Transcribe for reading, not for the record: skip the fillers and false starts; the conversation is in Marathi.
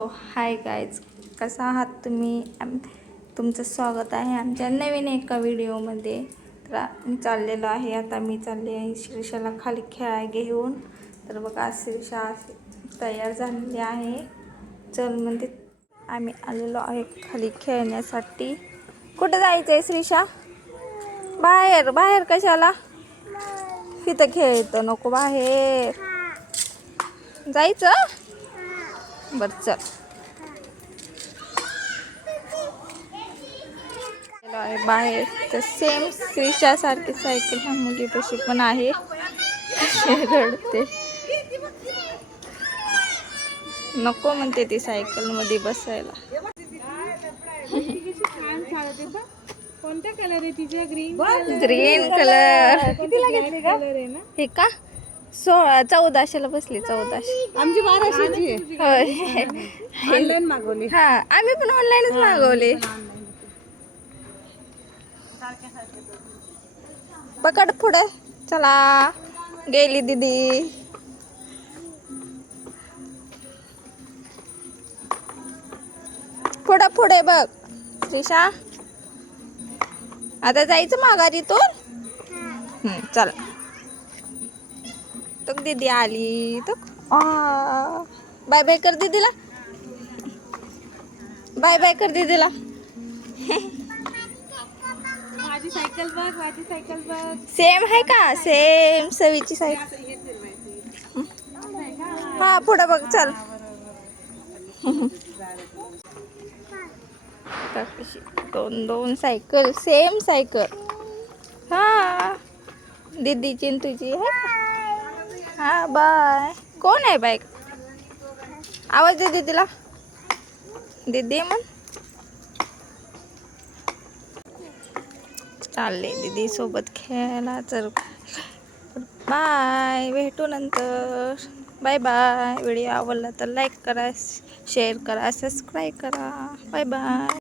हाय गाईज, कसा आहात तुम्ही? तुमचं स्वागत आहे आमच्या नवीन एका व्हिडिओमध्ये. तर मी चाललेलो आहे, आता मी चालले आहे श्रीषाला खाली खेळायला घेऊन. तर बघा श्रीषा तयार झालेली आहे. चल म्हणते, आम्ही आलेलो आहे खाली खेळण्यासाठी. कुठं जायचं आहे श्रीषा? बाहेर. बाहेर कशाला? इथं खेळतं नको, बाहेर जायचं. बरं चल. आहे बाहेर तर सेम श्रीषा सारखी सायकल ह्या मुलीपाशी पण आहे. रडते, नको म्हणते ती सायकल मध्ये बसायला. कोणता कलर आहे तिचा? Green colour. कितीला घेतली का? हे का 1400ला बसली. 1400. आमची 1200ची आहे. होय, ऑनलाईन मागवली. हा आम्ही पण ऑनलाईनच मागवली. पकड पुढे. चला, गेली दीदी. पुढे पुढे बघ श्रीषा. आता जायचं माघारी तो. चला. तो दीदी आली. तो बाय बाय कर दीदीला. बाय बाय कर दीदीला. माझी सायकल बघ, माझी सायकल बघ. सेम आहे का? सेम सवीची सायकल. हा पुढे बघ. चल. दोन सायकल, सेम सायकल. हा दीदीची आणि तुझी आहे का? हा बाय. कोण आहे बाय? आवाज दे दीदीला. दीदी म्हण. चालले दीदी सोबत खेळायला. चल बाय, भेटू नंतर. Bye bye. व्हिडिओ आवडला तर लाईक करा, शेअर करा, सबस्क्राईब करा. Bye bye.